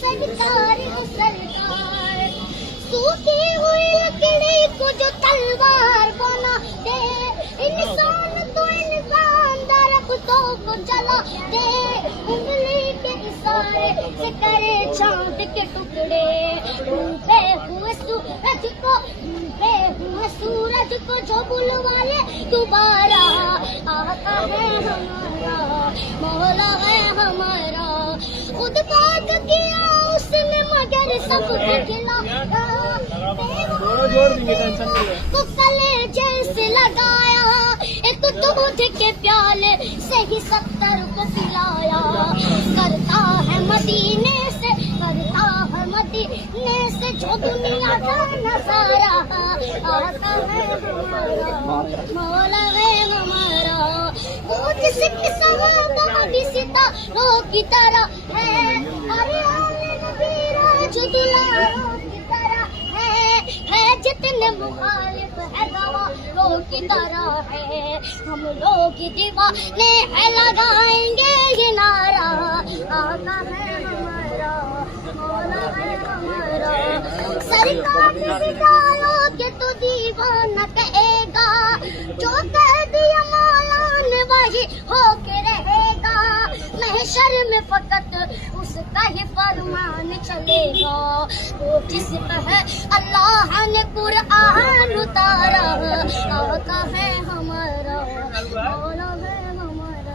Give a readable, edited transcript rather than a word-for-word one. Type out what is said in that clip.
سرکار ہو سرکار، سوکھی ہوئی لکڑی کو جو تلوار بنا دے، انسان تو انسان درختوں کو جلا دے، انگلی کے اشارے سے کرے چاند کے ٹکڑے، ڈوبے ہوئے سورج کو جو بلوا لے دوبارہ، آقا ہے ہمارا، مولا ہے ہمارا، خود پاک کیا اس نے مگر سب کو کھلایا، کو کلے جیسے لگایا، ایک دودھ کے پیالے سے ہی 70 کو پلایا، کرتا ہے مدینے سے جو دنیا کا نظارہ، آقا ہے ہمارا، مولا ہے ہمارا، وہ جس کی صحابہ بھی ستاروں کی طرح ہے، ارے آل نبی راج دلاروں کی طرح ہے جتنے مخالف ہے گواروں کی طرح ہے، ہم لوگ دیوانے ہیں لگائیں گے یہ نعرہ، آقا ہے ہمارا، مولا ہے ہمارا، سرکار کی ڈالو کہ تو دیوانہ کہے گا، جو کہہ دیا مولا نے وہی ہو کے رہے گا، محشر میں فقط اس کا ہی فرمان چلے گا، وہ جس پہ ہے اللہ نے قرآن اتارا، آقا ہے ہمارا، مولا ہے ہمارا۔